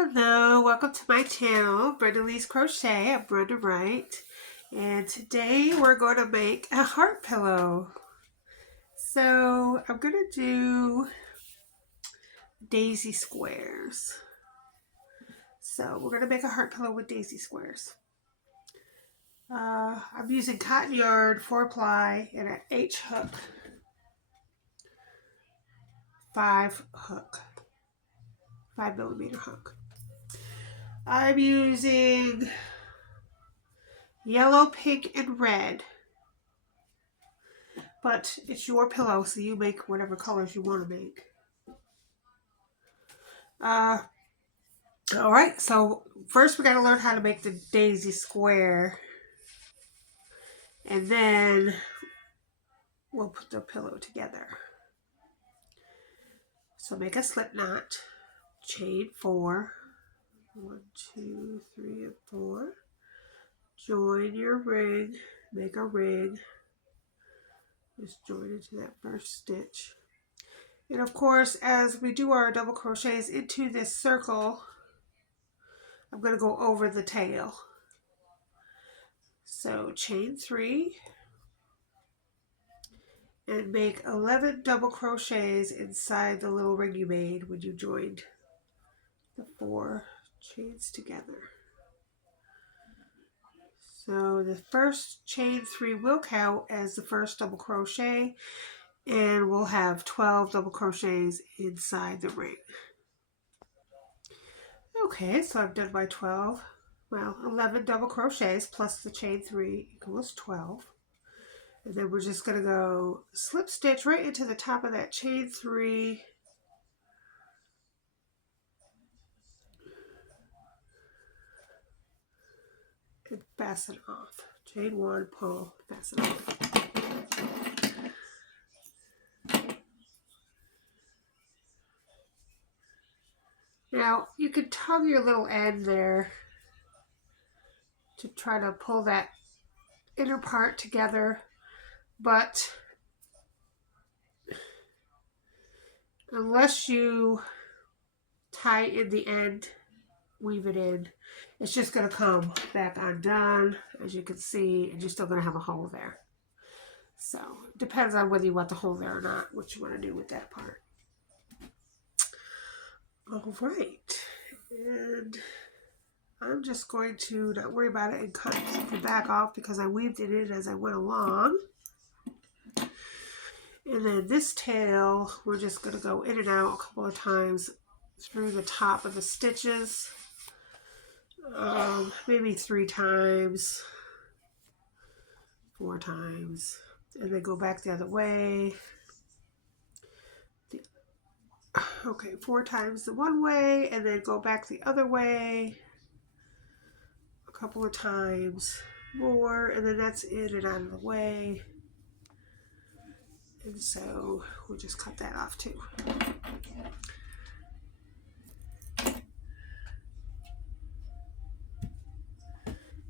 Hello, welcome to my channel, Brenda Lee's Crochet. I'm Brenda Wright, and today we're going to make a heart pillow. So I'm going to do daisy squares. So we're going to make a heart pillow with daisy squares. I'm using cotton yarn, 4-ply, and an H hook, 5mm hook. I'm using yellow, pink, and red. But it's your pillow, so you make whatever colors you want to make. Alright, so first we got to learn how to make the daisy square. And then we'll put the pillow together. So make a slip knot, chain 4. 1, 2, 3, and 4. Join your ring, make a ring. Just join into that first stitch. And of course, as we do our double crochets into this circle, I'm going to go over the tail. So chain 3 and make 11 double crochets inside the little ring you made when you joined the 4 chains together. So the first chain 3 will count as the first double crochet, and we'll have 12 double crochets inside the ring. Okay, so I've done my 11 double crochets plus the chain 3 equals 12. And then we're just going to go slip stitch right into the top of that chain 3. And fasten off. Chain 1, pull, fasten off. Now, you can tug your little end there to try to pull that inner part together, but unless you tie in the end, weave it in, it's just going to come back undone, as you can see, and you're still going to have a hole there. So, it depends on whether you want the hole there or not, what you want to do with that part. Alright, and I'm just going to not worry about it and cut the back off because I weaved it in as I went along. And then this tail, we're just going to go in and out a couple of times through the top of the stitches. Maybe 3 times, 4 times, and then go back the other way. Okay, 4 times the one way, and then go back the other way a couple of times more, and then that's in and out of the way. And so we'll just cut that off too.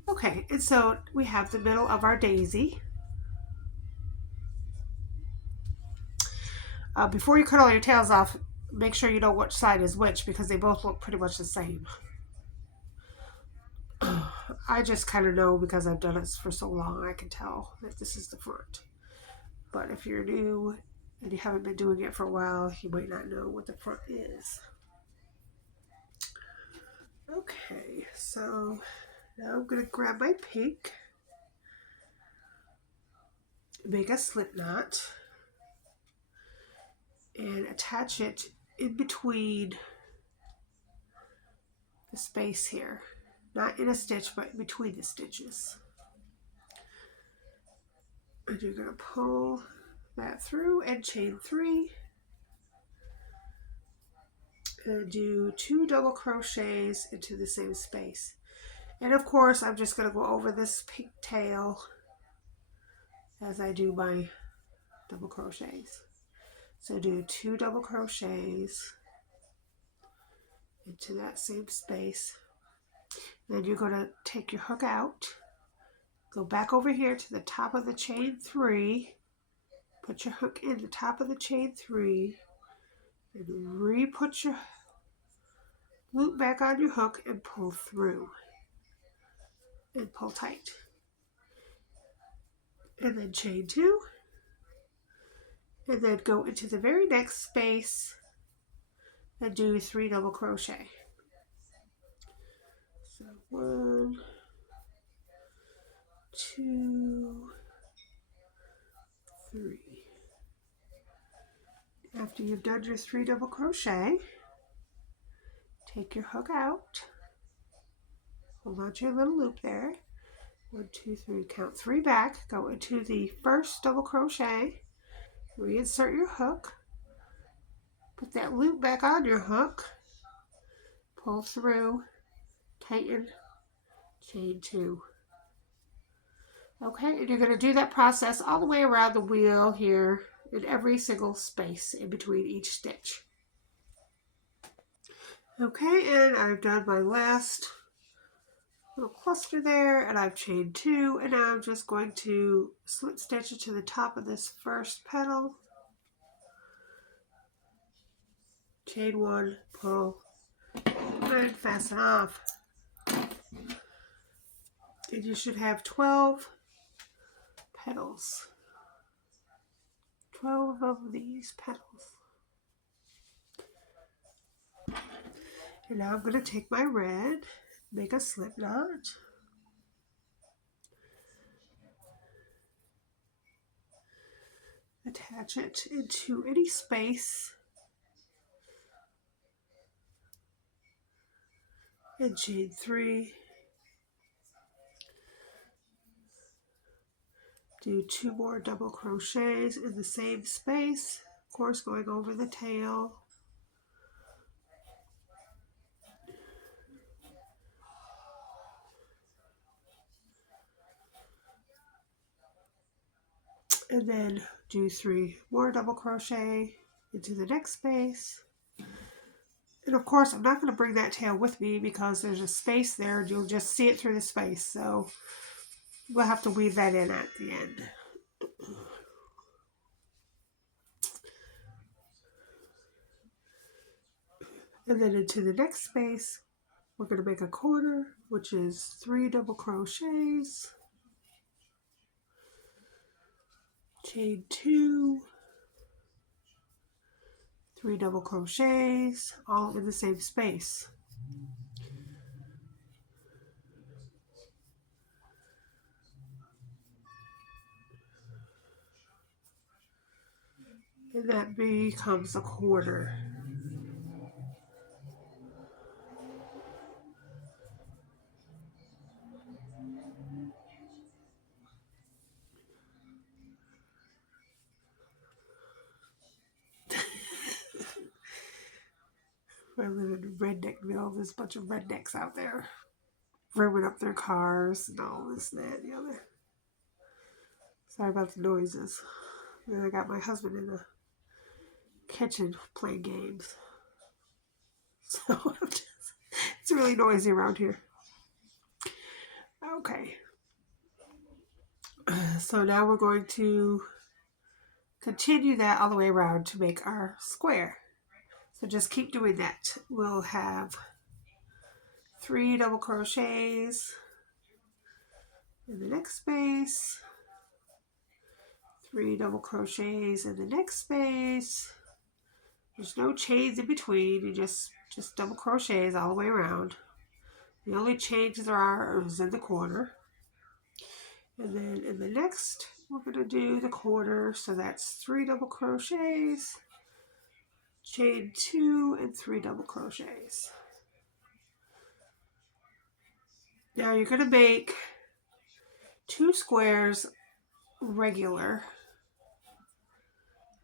Okay, and so we have the middle of our daisy. Before you cut all your tails off, make sure you know which side is which because they both look pretty much the same. I just kind of know because I've done it for so long, I can tell that this is the front. But if you're new and you haven't been doing it for a while, you might not know what the front is. Okay, so now I'm going to grab my pink, make a slip knot, and attach it in between the space here. Not in a stitch, but between the stitches. And you're going to pull that through and chain 3. And do 2 double crochets into the same space. And of course, I'm just going to go over this pink tail as I do my double crochets. So do 2 double crochets into that same space. Then you're going to take your hook out, go back over here to the top of the chain 3, put your hook in the top of the chain 3, and re-put your loop back on your hook and pull through and pull tight. And then chain 2, and then go into the very next space and do 3 double crochet. So 1, 2, 3. After you've done your 3 double crochet, take your hook out, hold on to your little loop there. 1, 2, 3, count 3 back, go into the first double crochet, reinsert your hook, put that loop back on your hook, pull through, tighten, chain 2. Okay, and you're going to do that process all the way around the wheel here in every single space in between each stitch. Okay, and I've done my last little cluster there, and I've chained 2, and now I'm just going to slip stitch into the top of this first petal, chain 1, pull, and fasten off. And you should have 12 petals. 12 of these petals. And now I'm going to take my red, make a slip knot. Attach it into any space. And chain 3. Do 2 more double crochets in the same space, of course going over the tail. And then do 3 more double crochet into the next space. And of course, I'm not going to bring that tail with me because there's a space there and you'll just see it through the space. So we'll have to weave that in at the end. And then into the next space, we're going to make a corner, which is 3 double crochets, chain 2, 3 double crochets, all in the same space. And that becomes a quarter. I live in Redneckville. There's a bunch of rednecks out there rimming up their cars and all this, that, and the other. Sorry about the noises. And I got my husband in the kitchen playing games. So it's really noisy around here. Okay. So now we're going to continue that all the way around to make our square. So just keep doing that. We'll have 3 double crochets in the next space, 3 double crochets in the next space. There's no chains in between. You just double crochets all the way around. The only changes there are is in the corner. And then in the next, we're going to do the corner. So that's 3 double crochets, chain 2, and 3 double crochets. Now you're going to make 2 squares regular,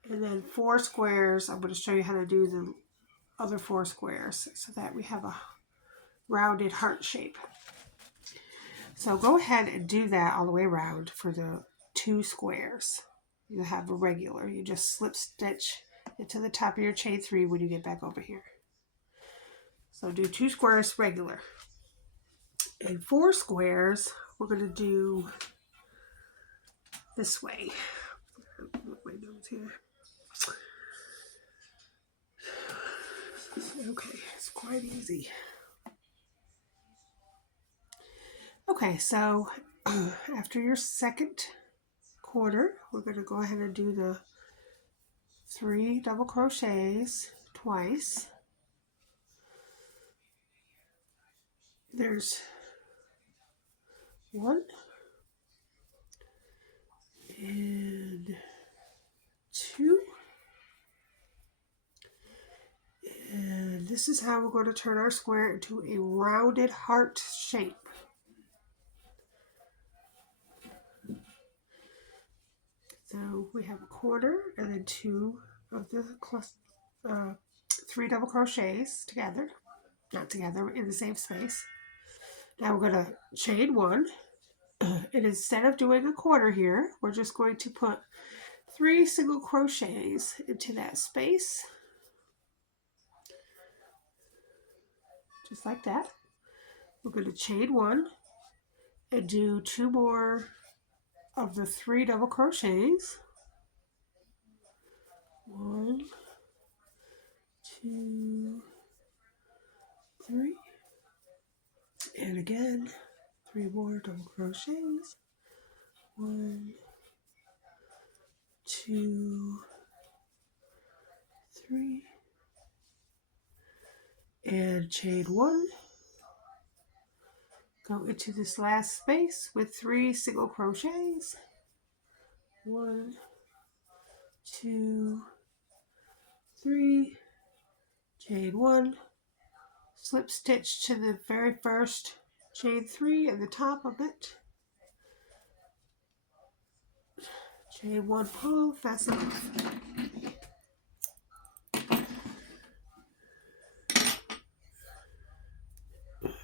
and then 4 squares. I'm going to show you how to do the other 4 squares so that we have a rounded heart shape. So go ahead and do that all the way around for the 2 squares. You have a regular. You just slip stitch into the top of your chain 3 when you get back over here. So do 2 squares regular. And 4 squares, we're going to do this way. Put my nose here. Okay, quite easy. Okay, so after your second quarter, we're going to go ahead and do the 3 double crochets twice. There's 1 and 2, and this is how we're going to turn our square into a rounded heart shape. So we have a quarter and then 2 of the 3 double crochets together, not together, in the same space. Now we're going to chain 1, and instead of doing a quarter here, we're just going to put 3 single crochets into that space, just like that. We're going to chain 1 and do 2 more of the 3 double crochets. 1, 2, 3, and again 3 more double crochets. 1, 2, 3, and chain 1. Go into this last space with 3 single crochets. 1, 2, 3, chain 1, slip stitch to the very first chain 3 at the top of it, chain 1, pull, fasten off.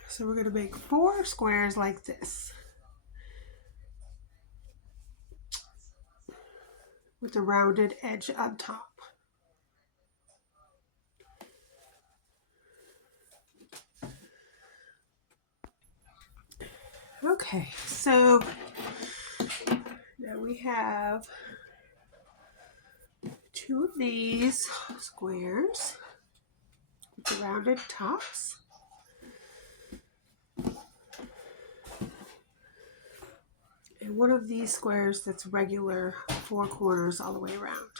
So we're going to make 4 squares like this, with a rounded edge on top. Okay, so now we have 2 of these squares with the rounded tops. And 1 of these squares that's regular 4 corners all the way around.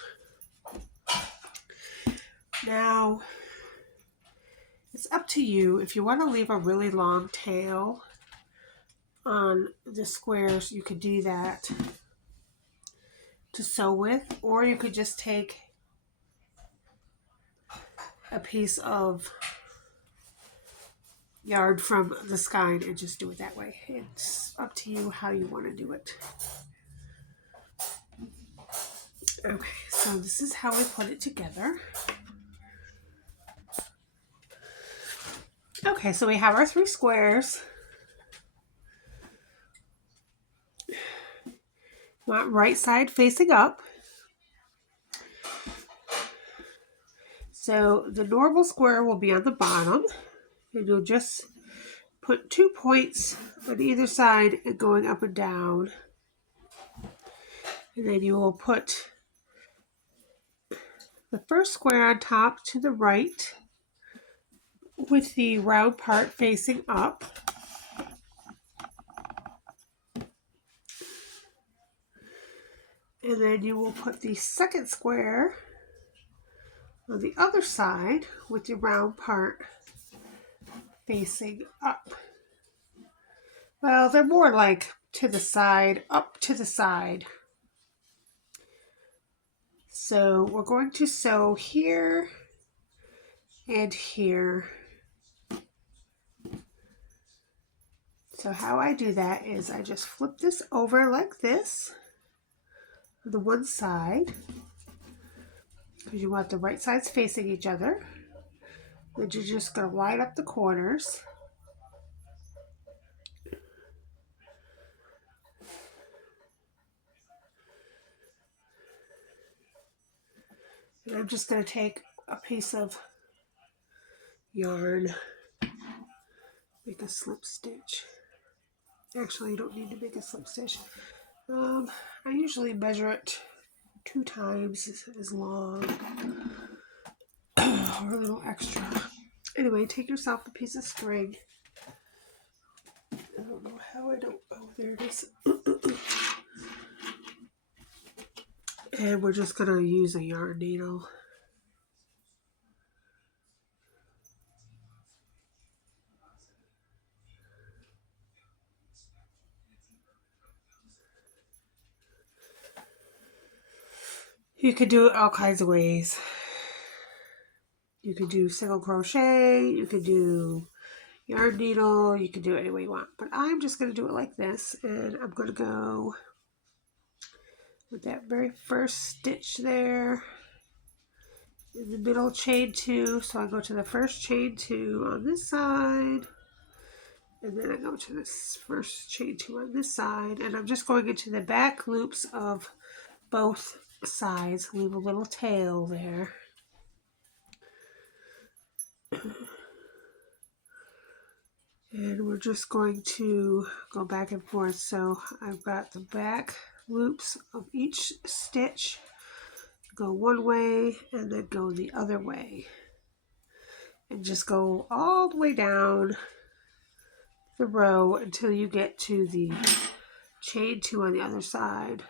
Now, it's up to you. If you want to leave a really long tail on the squares, you could do that to sew with, or you could just take a piece of yard from the skein and just do it that way. It's up to you how you want to do it. Okay, so this is how we put it together. Okay, so we have our 3 squares. Want right side facing up. So the normal square will be on the bottom, and you'll just put 2 points on either side and going up and down. And then you will put the first square on top to the right with the round part facing up. And then you will put the second square on the other side with the round part facing up. Well, they're more like to the side, up to the side. So we're going to sew here and here. So how I do that is I just flip this over like this on the one side, because you want the right sides facing each other. Then you're just going to line up the corners. And I'm just going to take a piece of yarn, make a slip stitch. Actually, you don't need to make a slip stitch. I usually measure it 2 times as long, or a little extra. Anyway, take yourself a piece of string. I don't know how I don't. Oh, there it is. And we're just going to use a yarn needle. You could do it all kinds of ways. You could do single crochet, you could do yarn needle, you can do it any way you want. But I'm just going to do it like this, and I'm going to go with that very first stitch there in the middle, chain 2. So I go to the first chain 2 on this side, and then I go to this first chain 2 on this side, and I'm just going into the back loops of both sides. Leave a little tail there. And we're just going to go back and forth. So I've got the back loops of each stitch, go one way and then go the other way, and just go all the way down the row until you get to the chain 2 on the other side.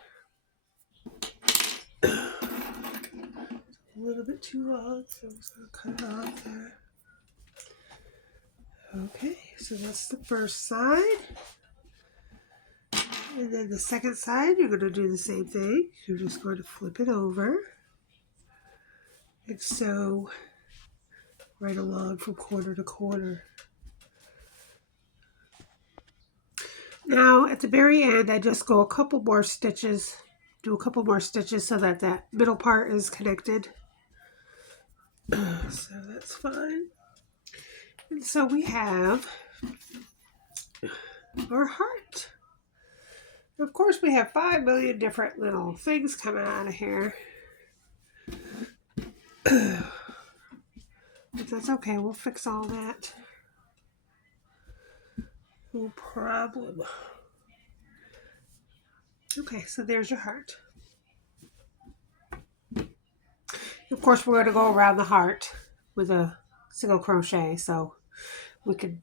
A little bit too long, so I'm just going to cut it off there. Okay, so that's the first side. And then the second side, you're going to do the same thing. You're just going to flip it over and sew right along from corner to corner. Now at the very end, I just go a couple more stitches, do a couple more stitches so that that middle part is connected. So that's fine. And so we have our heart. Of course, we have 5 million different little things coming out of here. But that's okay, we'll fix all that. No problem. Okay, so there's your heart. Of course, we're going to go around the heart with a single crochet, so we can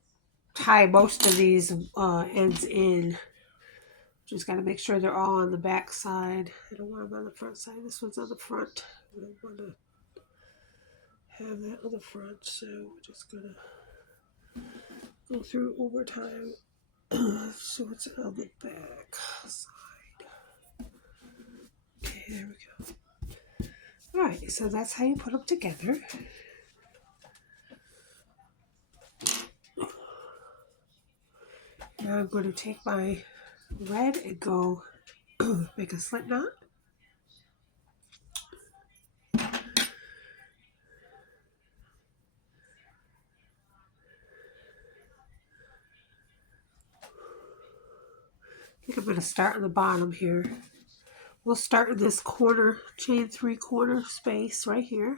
tie most of these ends in. Just got to make sure they're all on the back side. I don't want them on the front side. This one's on the front. I don't want to have that on the front, so we're just going to go through it one more time. So it's on the back side. Okay, there we go. Alright, so that's how you put them together. Now I'm going to take my red and go make a slip knot. I think I'm going to start on the bottom here. We'll start in this corner, chain 3 corner space right here.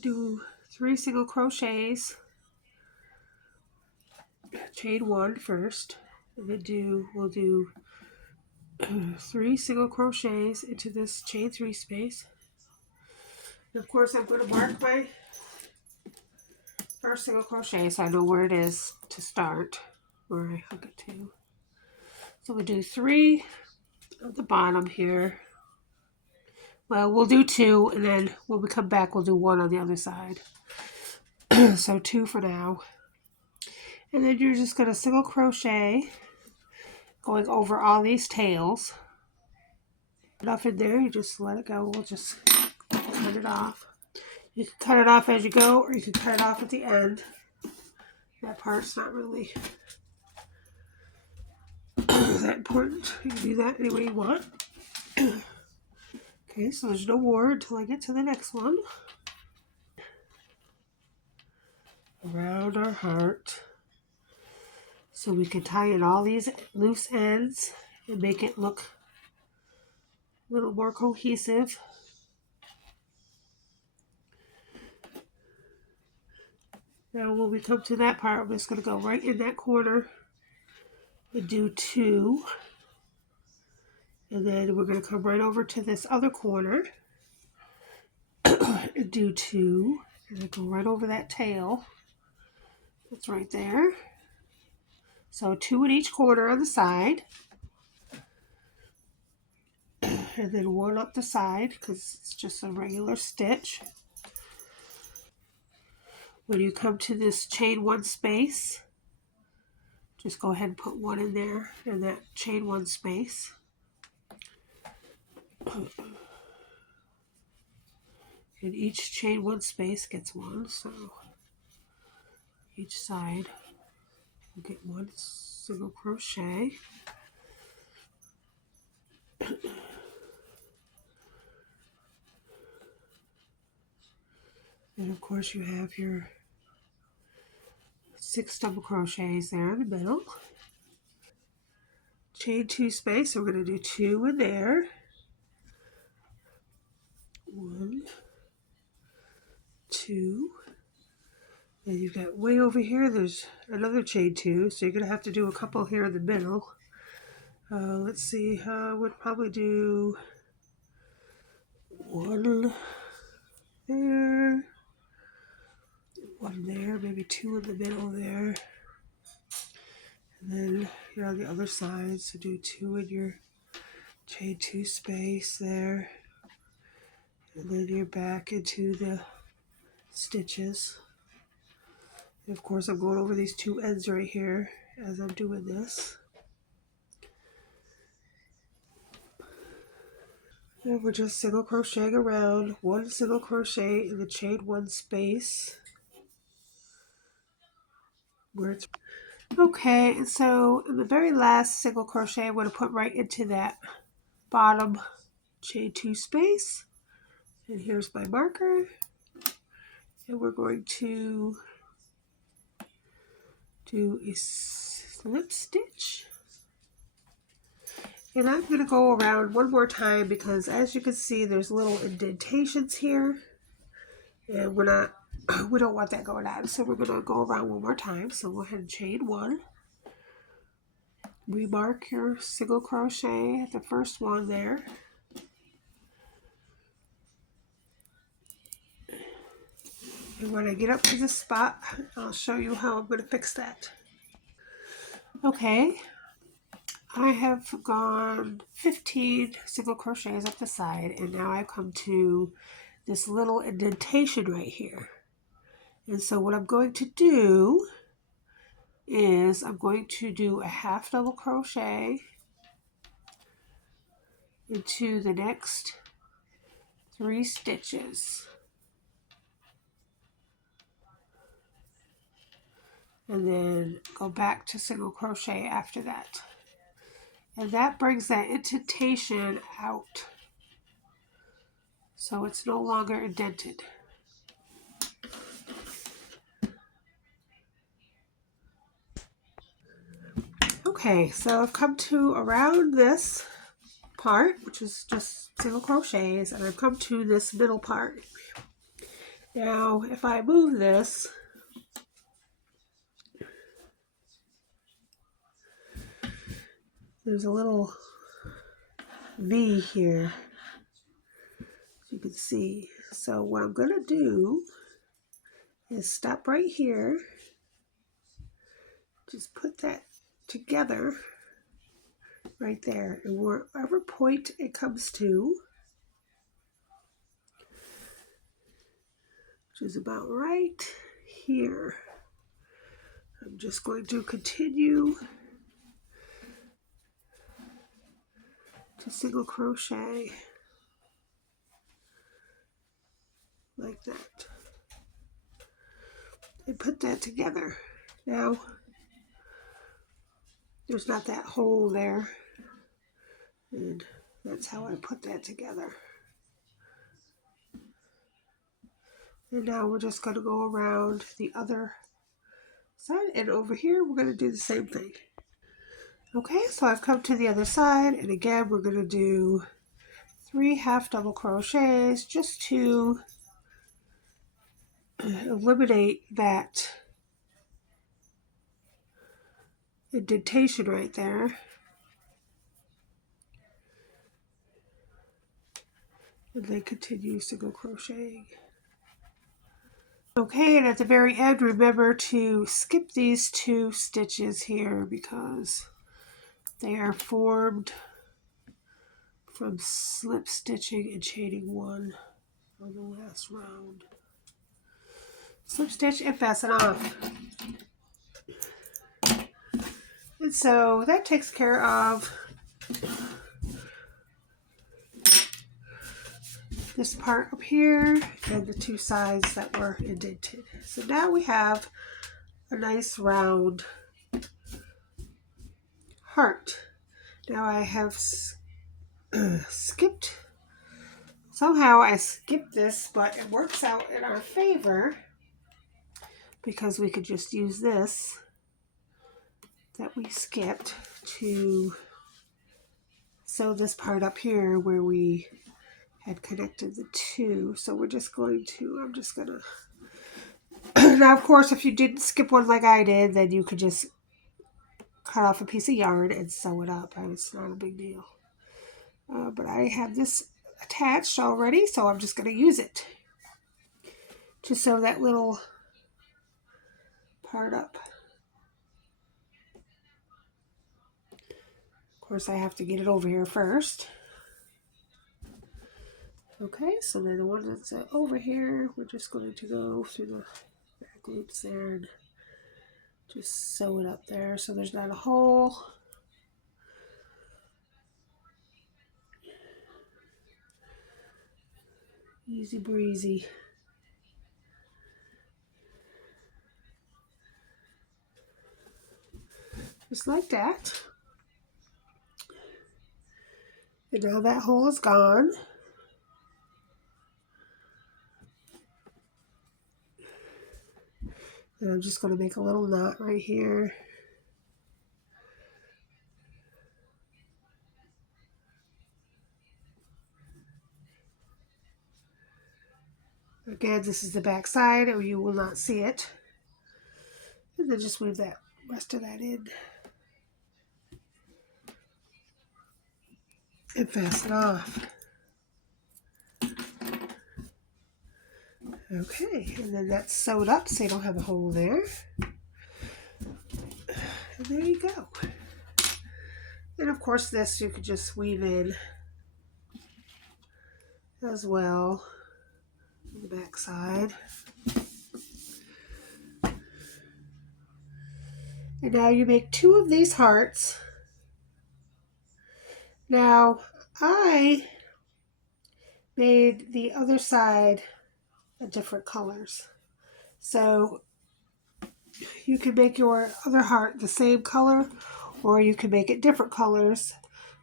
Do 3 single crochets. Chain 1 first, and then we'll do 3 single crochets into this chain 3 space. And of course, I'm going to mark my first single crochet so I know where it is to start, where I hook it to. So we'll do 3 at the bottom here. Well, we'll do 2, and then when we come back, we'll do 1 on the other side. So 2 for now. And then you're just going to single crochet going over all these tails. Enough in there, you just let it go. We'll just cut it off. You can cut it off as you go, or you can cut it off at the end. That part's not really that important. You can do that any way you want. Okay, so there's no more until I get to the next one. Around our heart. So we can tie in all these loose ends and make it look a little more cohesive. Now when we come to that part, I'm just going to go right in that corner and do 2. And then we're going to come right over to this other corner and to do 2 and then go right over that tail. That's right there. So 2 in each corner on the side. And then 1 up the side because it's just a regular stitch. When you come to this chain 1 space, just go ahead and put 1 in there in that chain 1 space. And each chain 1 space gets 1, so each side will get 1 single crochet. And of course you have your 6 double crochets there in the middle. Chain 2 space, so we're going to do 2 in there. 1, 2. And you've got way over here, there's another chain 2, so you're going to have to do a couple here in the middle. Let's see, would probably do 1 there, 1 there, maybe 2 in the middle there. And then you're on the other side, so do 2 in your chain 2 space there. And then you're back into the stitches. And of course I'm going over these 2 ends right here as I'm doing this. And we're just single crocheting around, 1 single crochet in the chain 1 space where it's okay. And so in the very last single crochet I'm going to put right into that bottom chain 2 space. And here's my marker, and we're going to do a slip stitch. And I'm going to go around 1 more time because as you can see there's little indentations here, and we don't want that going on, so we're going to go around 1 more time. So go ahead and chain 1, remark your single crochet at the first one there, and when I get up to this spot I'll show you how I'm going to fix that. Okay, I have gone 15 single crochets up the side, and now I've come to this little indentation right here. And so what I'm going to do is I'm going to do a half double crochet into the next 3 stitches. And then go back to single crochet after that. And that brings that indentation out, so it's no longer indented. Okay, so I've come to around this part, which is just single crochets, and I've come to this middle part. Now, if I move this, there's a little V here, as you can see. So what I'm going to do is stop right here, just put that together right there, and wherever point it comes to, which is about right here, I'm just going to continue to single crochet like that and put that together. Now there's not that hole there, and that's how I put that together. And now we're just going to go around the other side, and over here we're going to do the same thing. Okay, so I've come to the other side, and again we're going to do 3 half double crochets just to eliminate that indentation right there. And then continue single crocheting. Okay, and at the very end, remember to skip these 2 stitches here because they are formed from slip stitching and chaining 1 on the last round. Slip stitch and fasten off. And so that takes care of this part up here and the 2 sides that were indented. So now we have a nice round heart. Now I have skipped, somehow I skipped this, but it works out in our favor because we could just use this that we skipped to sew this part up here where we had connected the 2. So we're just going to, I'm just going to, now of course if you didn't skip one like I did, then you could just cut off a piece of yarn and sew it up. It's not a big deal. But I have this attached already, so I'm just going to use it to sew that little part up. Of course, I have to get it over here first. Okay, so then the one that's over here, we're just going to go through the back loops there and just sew it up there so there's not a hole. Easy breezy. Just like that. And now that hole is gone. And I'm just going to make a little knot right here. Again, this is the back side, or you will not see it. And then just weave that rest of that in. And fasten off. Okay, and then that's sewed up so you don't have a hole there. And there you go. And of course this you could just weave in as well on the back side. And now you make 2 of these hearts. Now I made the other side a different colors. So you can make your other heart the same color or you can make it different colors.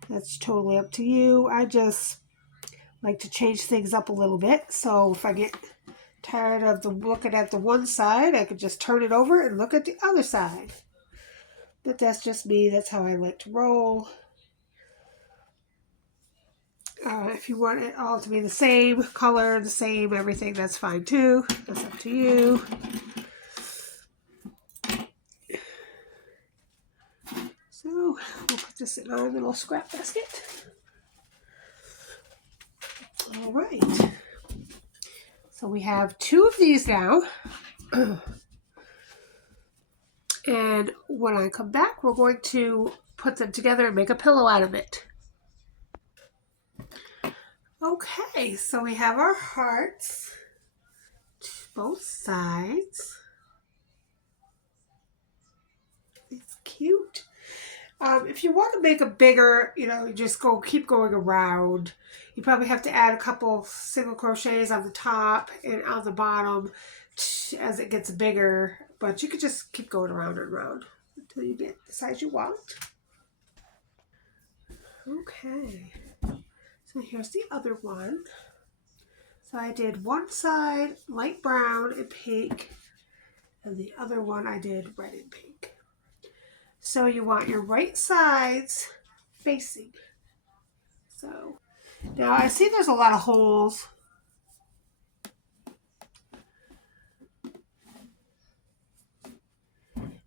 That's totally up to you. I just like to change things up a little bit. So if I get tired of looking at the one side, I could just turn it over and look at the other side. But that's just me. That's how I like to roll. If you want it all to be the same color, the same everything, that's fine too. That's up to you. So we'll put this in our little scrap basket. All right. So we have 2 of these now. And when I come back, we're going to put them together and make a pillow out of it. Okay, so we have our hearts, both sides. It's cute. If you want to make a bigger, you just keep going around. You probably have to add a couple single crochets on the top and on the bottom as it gets bigger. But you could just keep going around and around until you get the size you want. Okay. So here's the other one. So I did one side light brown and pink, and the other one I did red and pink. So you want your right sides facing. So now I see there's a lot of holes.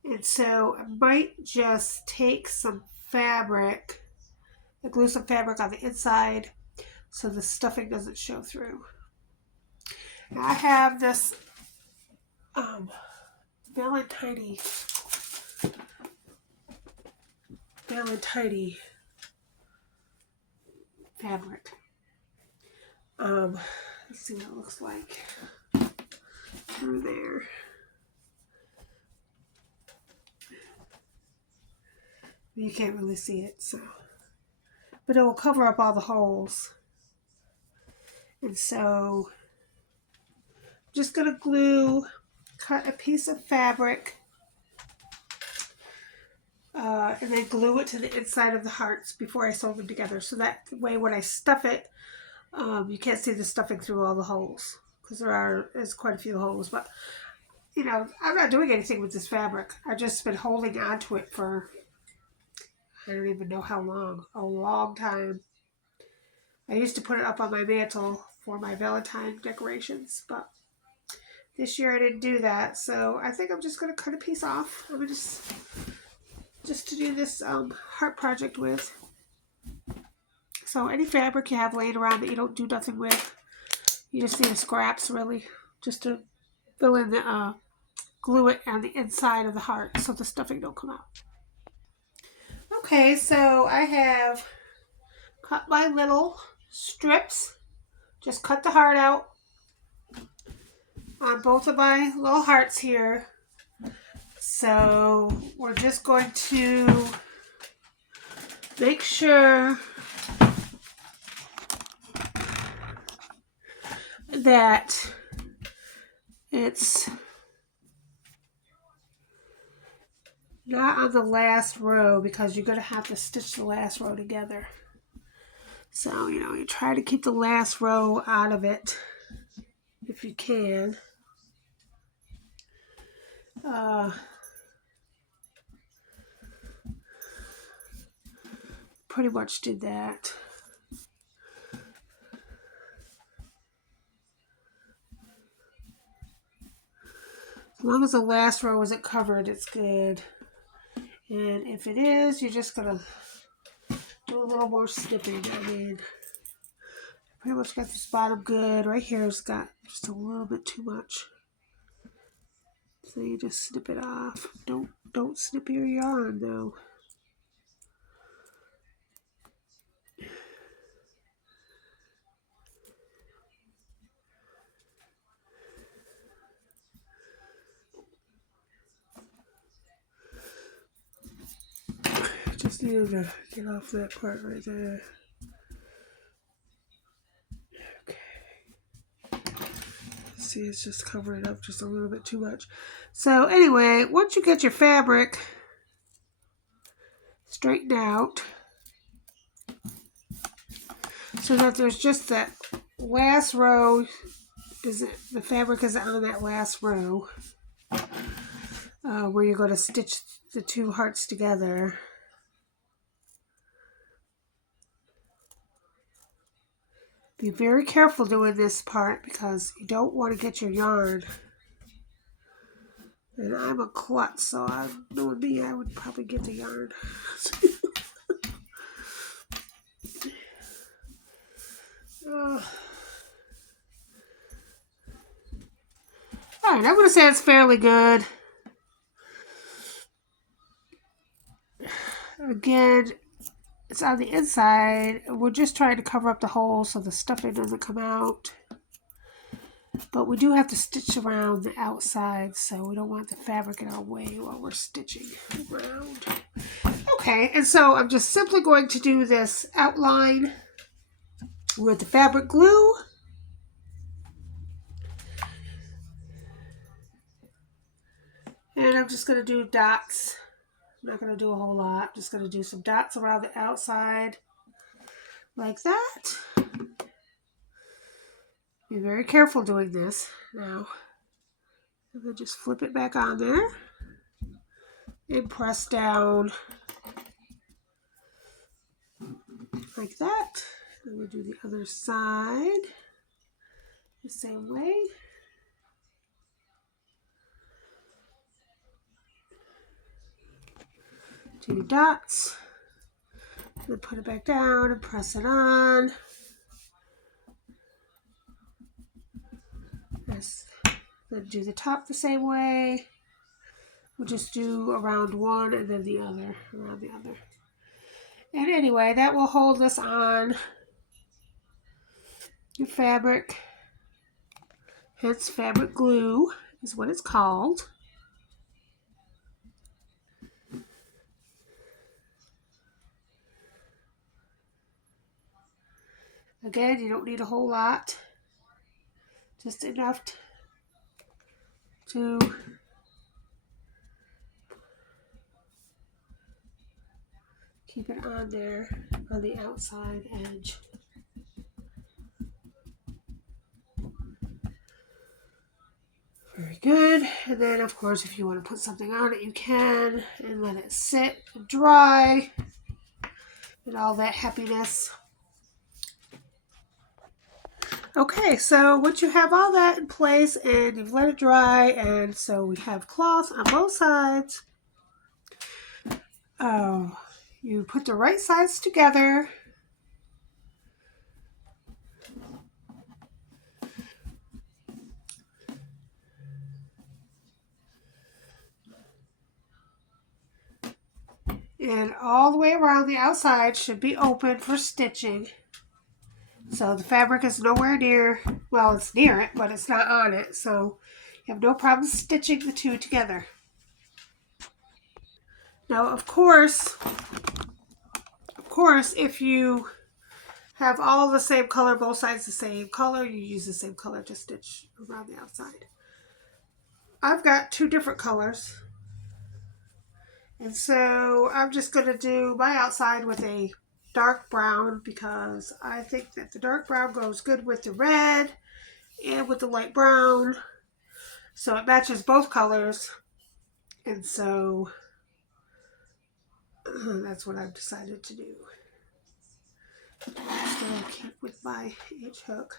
And so I might just take some fabric, glue some fabric on the inside so the stuffing doesn't show through. Now I have this Valentine fabric. Let's see what it looks like through there. You can't really see it, so, but it will cover up all the holes. And so I'm just gonna cut a piece of fabric, and then glue it to the inside of the hearts before I sew them together. So that way when I stuff it, you can't see the stuffing through all the holes, because there's quite a few holes. But, you know, I'm not doing anything with this fabric. I've just been holding on to it for, I don't even know how long, a long time. I used to put it up on my mantle for my Valentine decorations, but this year I didn't do that. So I think I'm just going to cut a piece off. I'm going to just to do this heart project with. So any fabric you have laying around that you don't do nothing with, you just need the scraps really, just to fill in the, glue it on the inside of the heart so the stuffing don't come out. Okay, so I have cut my little strips, just cut the heart out on both of my little hearts here. So we're just going to make sure that it's not on the last row, because you're going to have to stitch the last row together. So, you know, you try to keep the last row out of it if you can. Pretty much did that. As long as the last row isn't covered, it's good. And if it is, you're just gonna do a little more snipping. I mean, pretty much got this bottom good. Right here it's got just a little bit too much. So you just snip it off. Don't snip your yarn though. Just needed to get off that part right there. Okay. See, it's just covering up just a little bit too much. So anyway, once you get your fabric straightened out, so that there's just that last row, the fabric is on that last row, where you're going to stitch the two hearts together. Be very careful doing this part, because you don't want to get your yarn. And I'm a klutz, so knowing me, I would probably get the yarn. Alright, I'm going to say it's fairly good. Again, it's on the inside. We're just trying to cover up the holes so the stuffing doesn't come out. But we do have to stitch around the outside, so we don't want the fabric in our way while we're stitching around. Okay, and so I'm just simply going to do this outline with the fabric glue. And I'm just going to do dots. I'm not going to do a whole lot. I'm just going to do some dots around the outside like that. Be very careful doing this now. And then just flip it back on there and press down like that. And we'll do the other side the same way. Two dots, then put it back down and press it on. Press Then do the top the same way. We'll just do around one and then the other, around the other. And anyway, that will hold this on your fabric. Hence, fabric glue is what it's called. Again, you don't need a whole lot. Just enough to keep it on there on the outside edge. Very good. And then, of course, if you want to put something on it, you can, and let it sit and dry and all that happiness. Okay, so once you have all that in place and you've let it dry, and so we have cloth on both sides, you put the right sides together. And all the way around the outside should be open for stitching. So the fabric is nowhere near, well, it's near it, but it's not on it. So you have no problem stitching the two together. Now, of course, if you have all the same color, both sides the same color, you use the same color to stitch around the outside. I've got two different colors. And so I'm just going to do my outside with a dark brown because I think that the dark brown goes good with the red and with the light brown. So it matches both colors. And so that's what I've decided to do. I'm still keep with my H hook,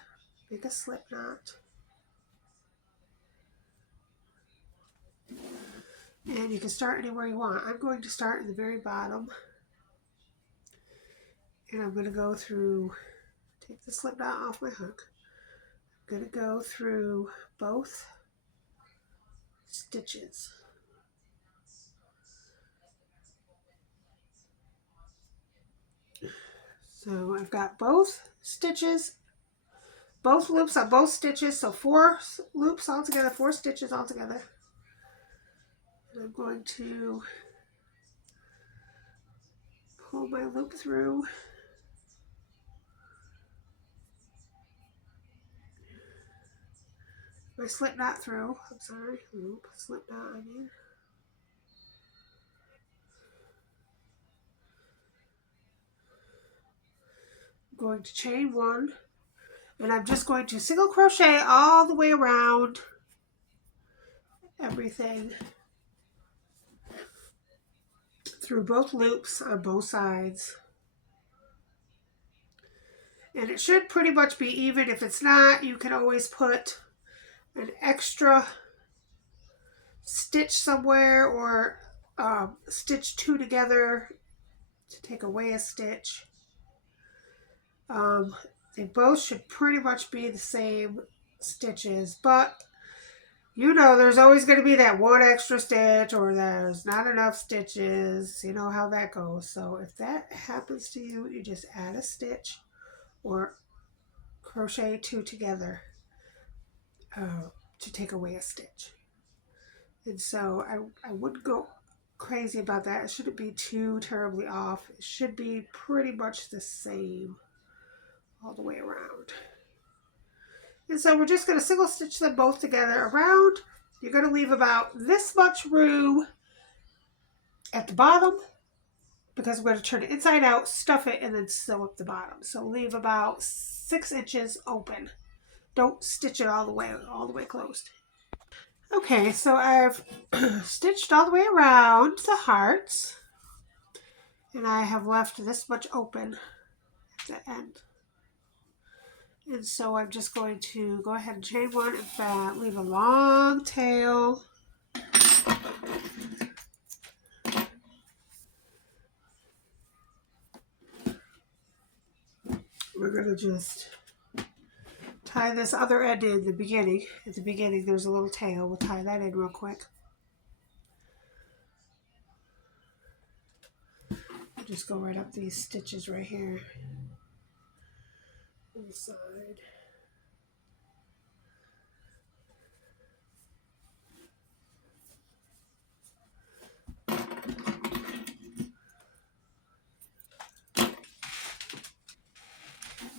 make a slip knot. And you can start anywhere you want. I'm going to start in the very bottom. And I'm going to go through, take the slip knot off my hook. I'm going to go through both stitches. So I've got both stitches, both loops on both stitches. So 4 loops all together, 4 stitches all together. And I'm going to pull my loop through. My slip knot through, I'm sorry, loop, slip knot, I mean. I'm going to chain 1, and I'm just going to single crochet all the way around everything through both loops on both sides. And it should pretty much be even. If it's not, you can always put an extra stitch somewhere or stitch 2 together to take away a stitch. They both should pretty much be the same stitches, but you know there's always going to be that one extra stitch or there's not enough stitches. You know how that goes. So if that happens to you, you just add a stitch or crochet 2 together to take away a stitch. And so I wouldn't go crazy about that. It shouldn't be too terribly off. It should be pretty much the same all the way around. And so we're just going to single stitch them both together around. You're going to leave about this much room at the bottom because we're going to turn it inside out, stuff it, and then sew up the bottom. So leave about 6 inches open. Don't stitch it all the way closed. Okay, so I've stitched all the way around the hearts, and I have left this much open at the end. And so I'm just going to go ahead and chain 1 and leave a long tail. We're going to just tie this other end in the beginning. At the beginning, there's a little tail. We'll tie that in real quick. Just go right up these stitches right here on the side.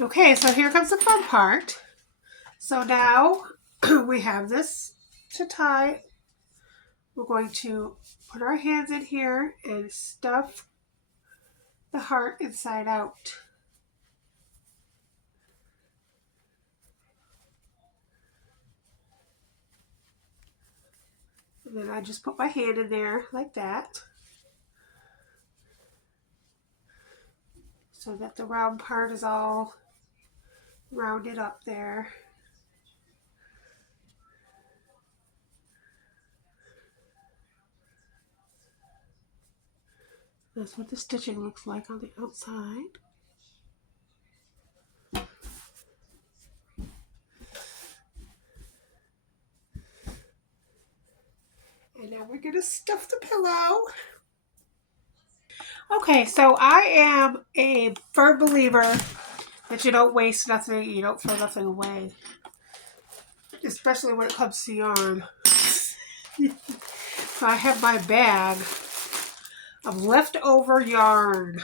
Okay, so here comes the fun part. So now we have this to tie. We're going to put our hands in here and stuff the heart inside out. And then I just put my hand in there like that, so that the round part is all rounded up there. That's what the stitching looks like on the outside. And now we're gonna stuff the pillow. Okay, so I am a firm believer that you don't waste nothing, you don't throw nothing away. Especially when it comes to yarn. So I have my bag of leftover yarn.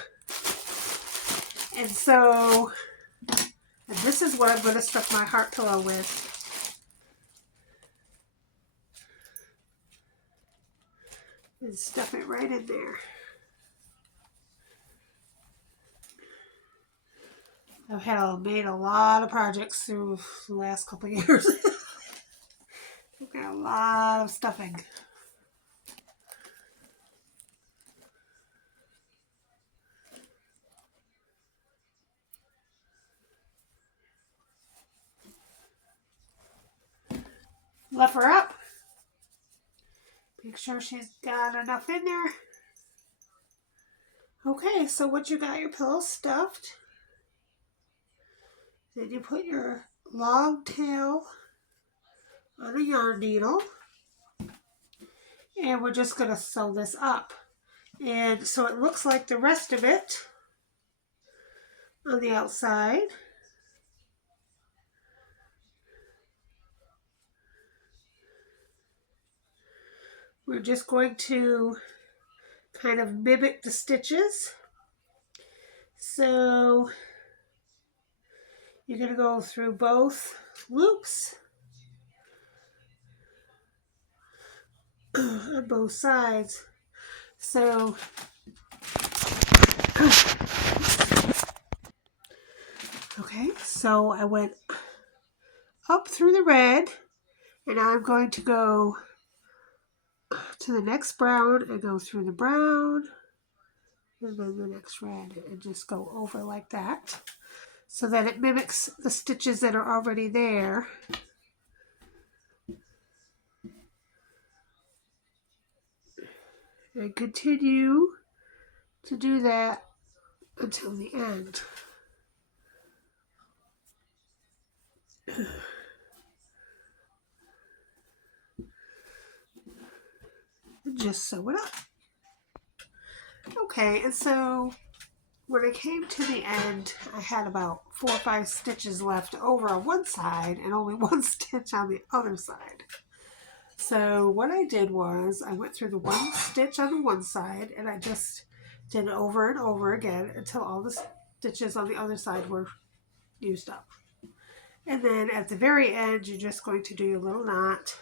And so, and this is what I'm going to stuff my heart pillow with. And stuff it right in there. I've made a lot of projects through the last couple of years. I've got a lot of stuffing. Lift her up. Make sure she's got enough in there. Okay, so once you got your pillow stuffed, then you put your long tail on a yarn needle, and we're just going to sew this up. And so it looks like the rest of it on the outside. We're just going to kind of mimic the stitches. So you're going to go through both loops on both sides. So okay, so I went up through the red, and now I'm going to go to the next brown and go through the brown and then the next red and just go over like that, so that it mimics the stitches that are already there. And continue to do that until the end. And just sew it up. Okay, and so when I came to the end, I had about 4 or 5 stitches left over on one side and only 1 stitch on the other side. So what I did was I went through the 1 stitch on the one side, and I just did it over and over again until all the stitches on the other side were used up. And then at the very end, you're just going to do your little knot.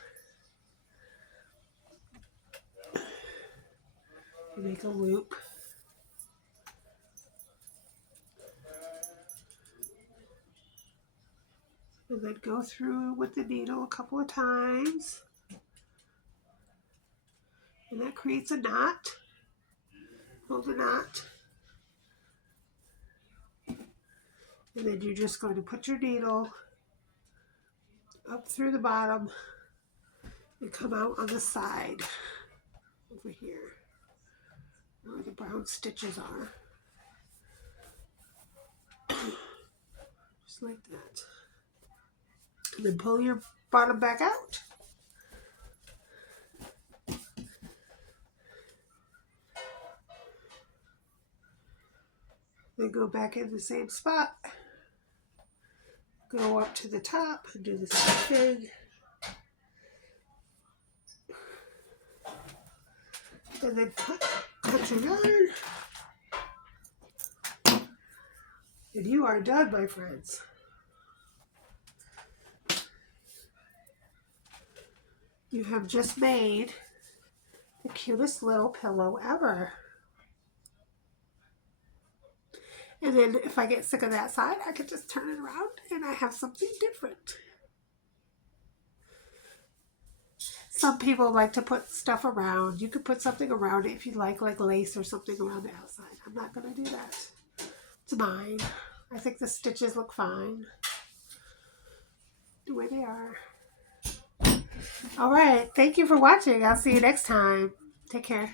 You make a loop. And then go through with the needle a couple of times. And that creates a knot. Hold the knot. And then you're just going to put your needle up through the bottom and come out on the side over here where the brown stitches are. Just like that. And then pull your bottom back out. Then go back in the same spot. Go up to the top and do the same thing. And then cut your yarn. And you are done, my friends. You have just made the cutest little pillow ever. And then if I get sick of that side, I can just turn it around and I have something different. Some people like to put stuff around. You could put something around it if you like lace or something around the outside. I'm not going to do that. It's mine. I think the stitches look fine the way they are. All right. Thank you for watching. I'll see you next time. Take care.